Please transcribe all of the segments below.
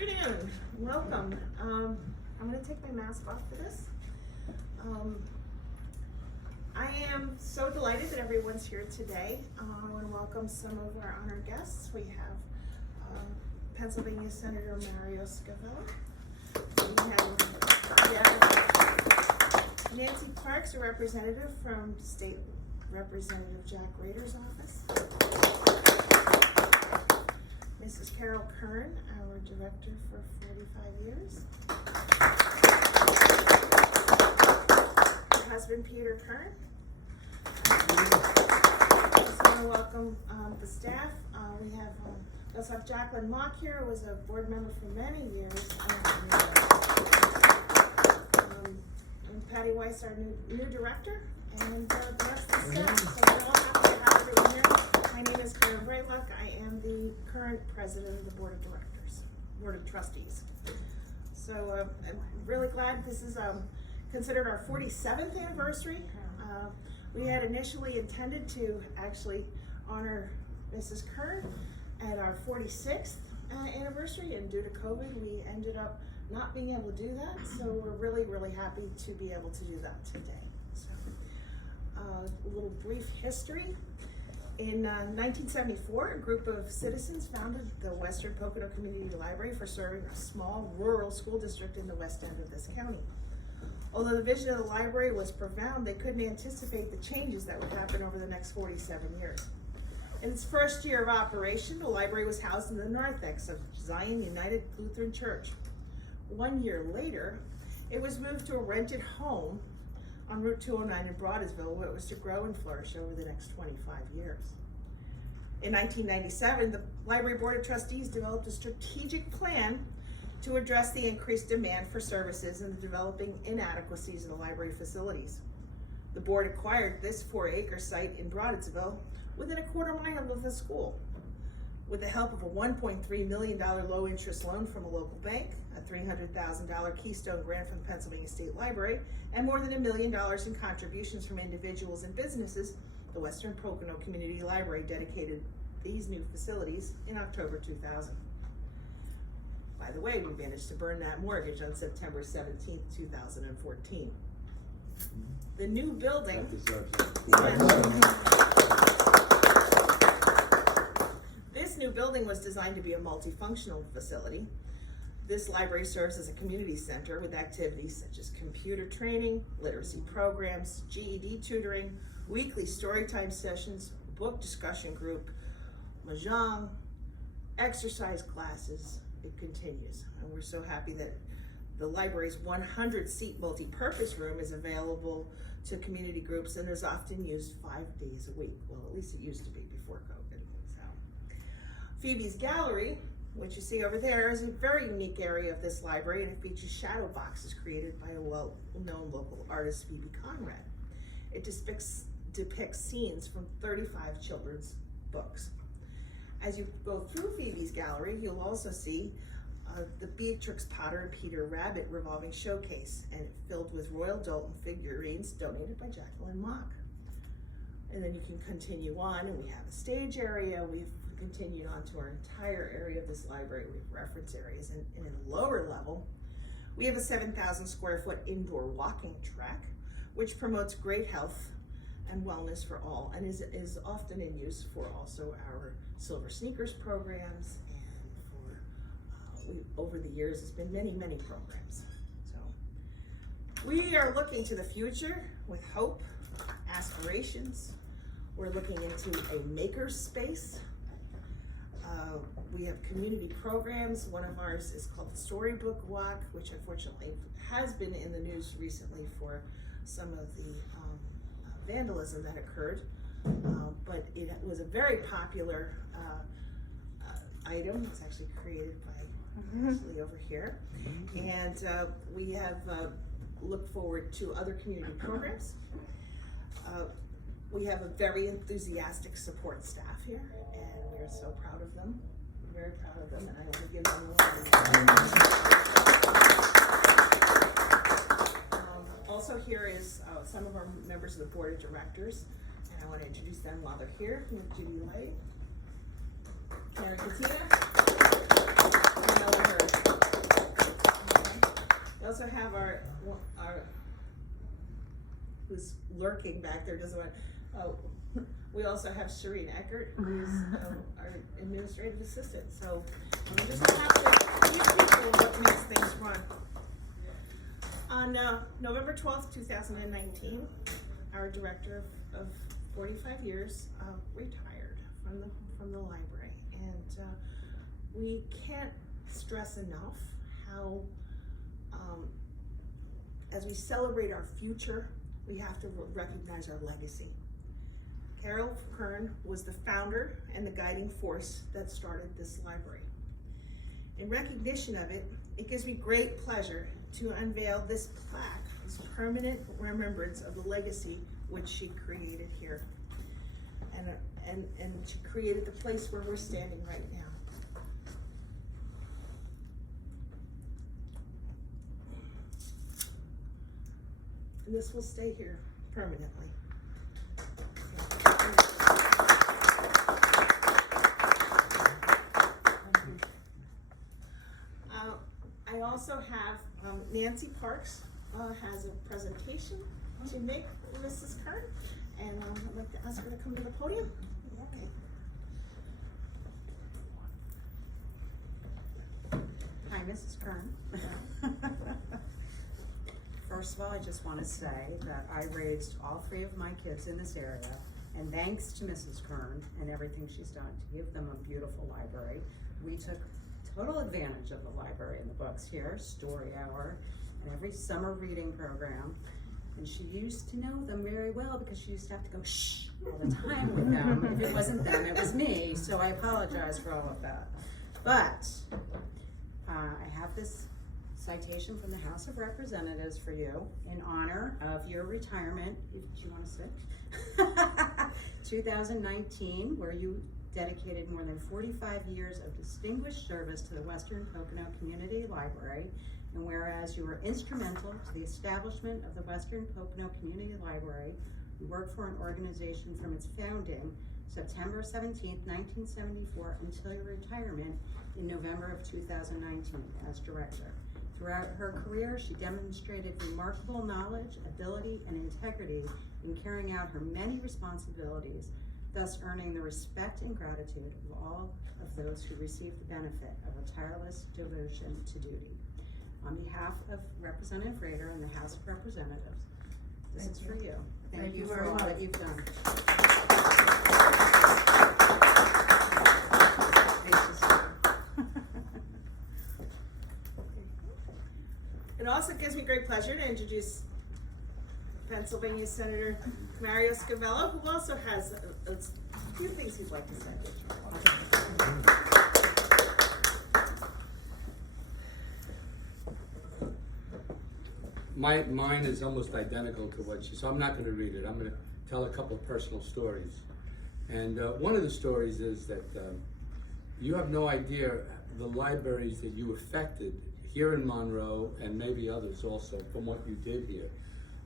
afternoon. Welcome. I'm going to take my mask off for this. I am so delighted that everyone's here today. I want to welcome some of our honored guests. We have Pennsylvania Senator Mario Scavello. We have Nancy Parks, a representative from State Representative Jack Rader's office. Mrs. Carol Kern, our director for 45 years. Her husband, Peter Kern. I just want to welcome the staff. We also have Jacqueline Mock here, who was a board member for many years. And Patty Weiss, our new director. And the rest of the staff. So we're all happy to have everyone here. My name is Kern Braylock. I am the current president of the Board of Trustees. So I'm really glad this is considered our 47th anniversary. We had initially intended to actually honor Mrs. Kern at our 46th anniversary, and due to COVID, we ended up not being able to do that. So we're really, really happy to be able to do that today. So a little brief history. In 1974, a group of citizens founded the Western Pocono Community Library for serving a small rural school district in the west end of this county. Although the vision of the library was profound, they couldn't anticipate the changes that would happen over the next 47 years. In its first year of operation, the library was housed in the narthex of Zion United Lutheran Church. 1 year later, it was moved to a rented home on Route 209 in Broadisville, where it was to grow and flourish over the next 25 years. In 1997, the Library Board of Trustees developed a strategic plan to address the increased demand for services and the developing inadequacies of the library facilities. The board acquired this 4-acre site in Broadisville within a quarter mile of the school. With the help of a $1.3 million low-interest loan from a local bank, a $300,000 Keystone grant from the Pennsylvania State Library, and more than $1 million in contributions from individuals and businesses, the Western Pocono Community Library dedicated these new facilities in October 2000. By the way, we managed to burn that mortgage on September 17, 2014. The new building... This new building was designed to be a multifunctional facility. This library serves as a community center with activities such as computer training, literacy programs, GED tutoring, weekly storytime sessions, book discussion group, mahjong, exercise classes. It continues. And we're so happy that the library's 100-seat multi-purpose room is available to community groups and is often used 5 days a week. Well, at least it used to be before COVID. Phoebe's Gallery, which you see over there, is a very unique area of this library, and it features shadow boxes created by a well-known local artist, Phoebe Conrad. It depicts scenes from 35 children's books. As you go through Phoebe's Gallery, you'll also see the Beatrix Potter and Peter Rabbit revolving showcase, and it's filled with Royal Doulton figurines donated by Jacqueline Mock. And then you can continue on, and we have a stage area. We've continued on to our entire area of this library. We have reference areas, and in a lower level, we have a 7,000 square foot indoor walking track, which promotes great health and wellness for all, and is often in use for also our Silver Sneakers programs, and for, over the years, it's been many, many programs. So we are looking to the future with hope, aspirations. We're looking into a maker space. We have community programs. One of ours is called the Storybook Walk, which unfortunately has been in the news recently for some of the vandalism that occurred. But it was a very popular item. It's actually created by actually over here. And we have looked forward to other community programs. We have a very enthusiastic support staff here, and we're so proud of them. We're very proud of them, and I want to give them a lot. Also here is some of our members of the board of directors, and I want to introduce them while they're here. We have Judy Lay, Karen Katina, and Ella Hurd. lurking back there, doesn't want, we also have Shireen Eckert, who's our administrative assistant, so we just have to teach people what makes things run. On November 12th, 2019, our director of 45 years retired from the library, and we can't stress enough how as we celebrate our future, we have to recognize our legacy. Carol Kern was the founder and the guiding force that started this library. In recognition of it, it gives me great pleasure to unveil this plaque, this permanent remembrance of the legacy which she created here. And she created the place where we're standing right now. And this will stay here permanently. I also have Nancy Parks has a presentation to make for Mrs. Kern, and I'd like to ask her to come to the podium. Okay. Hi, Mrs. Kern. First of all, I just want to say that I raised all 3 of my kids in this area, and thanks to Mrs. Kern and everything she's done to give them a beautiful library, we took total advantage of the library and the books here, story hour, and every summer reading program. And she used to know them very well because she used to have to go shh all the time with them. If it wasn't them, it was me, so I apologize for all of that. But I have this citation from the House of Representatives for you in honor of your retirement, if you want to sit, 2019, where you dedicated more than 45 years of distinguished service to the Western Pocono Community Library, and whereas you were instrumental to the establishment of the Western Pocono Community Library, you worked for an organization from its founding, September 17, 1974, until your retirement in November of 2019 as director. Throughout her career, she demonstrated remarkable knowledge, ability, and integrity in carrying out her many responsibilities, thus earning the respect and gratitude of all of those who receive the benefit of a tireless devotion to duty. On behalf of Representative Rader and the House of Representatives, this is for you. Thank you for all that you've done. It also gives me great pleasure to introduce Pennsylvania Senator Mario Scavello, who also has a few things he'd like to say. Mine is almost identical to what so I'm not going to read it. I'm going to tell a couple of personal stories. And one of the stories is that you have no idea the libraries that you affected here in Monroe, and maybe others also, from what you did here.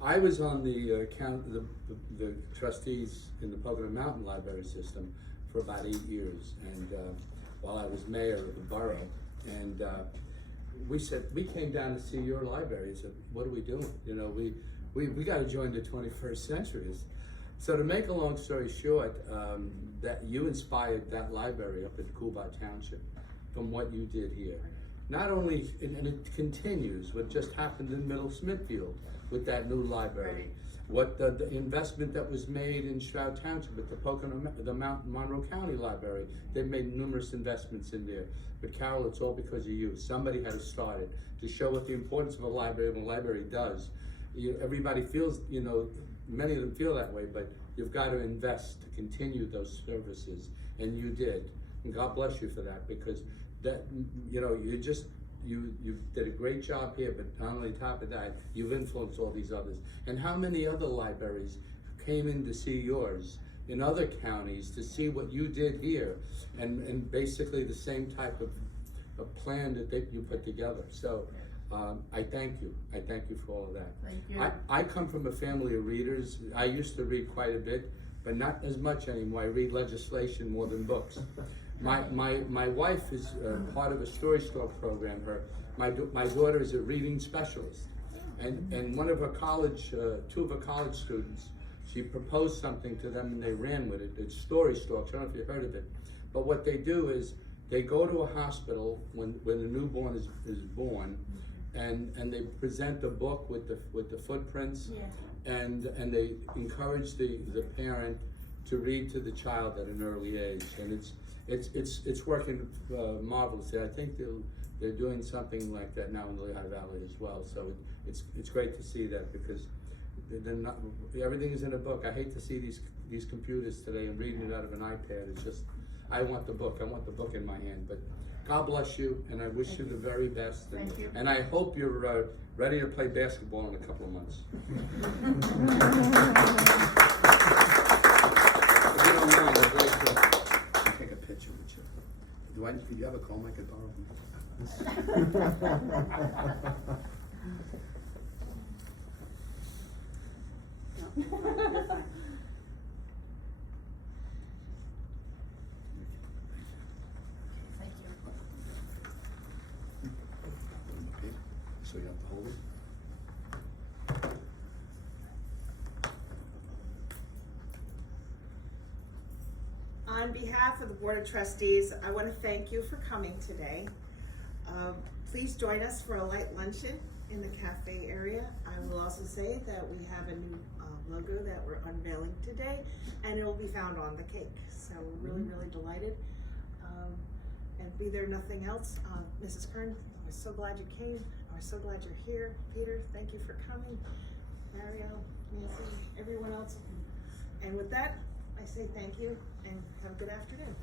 I was on the trustees in the Pocono Mountain Library System for about 8 years, and while I was mayor of the borough, and we came down to see your library and said, what are we doing? You know, we got to join the 21st century. So to make a long story short, that you inspired that library up at Coolbah Township from what you did here. Not only, and it continues, what just happened in Middle Smithfield with that new library. What the investment that was made in Stroud Township at the Monroe County Library. They've made numerous investments in there. But Carol, it's all because of you. Somebody had to start it to show what the importance of a library when a library does. Everybody feels, you know, many of them feel that way, but you've got to invest to continue those services, and you did. And God bless you for that, because that, you know, you did a great job here, but not only top of that, you've influenced all these others. And how many other libraries came in to see yours in other counties to see what you did here, and basically the same type of plan that you put together. So I thank you. I thank you for all of that. Thank you. I come from a family of readers. I used to read quite a bit, but not as much anymore. I read legislation more than books. My wife is part of a story store program. My daughter is a reading specialist, and one of her college, 2 of her college students She proposed something to them and they ran with it. It's story stalks. I don't know if you've heard of it. But what they do is they go to a hospital when a newborn is born, and they present a book with the footprints, and they encourage the parent to read to the child at an early age, and it's working marvelously. I think they're doing something like that now in the Lehigh Valley as well. So it's great to see that, because they're not, everything is in a book. I hate to see these computers today and reading it out of an iPad. It's just, I want the book. I want the book in my hand. But God bless you, and I wish you the very best. And, Thank you. And I hope you're ready to play basketball in a couple of months. If you don't mind, I'd like to take a picture with you. Do you have a comb I could borrow? No, you're fine. Thank you. Okay, so you have to hold it. On behalf of the Board of Trustees, I want to thank you for coming today. Please join us for a light luncheon in the cafe area. I will also say that we have a new logo that we're unveiling today, and it will be found on the cake. So we're really, really delighted. And be there nothing else. Mrs. Kern, we're so glad you came. We're so glad you're here. Peter, thank you for coming. Mario, Nancy, everyone else. And with that, I say thank you and have a good afternoon.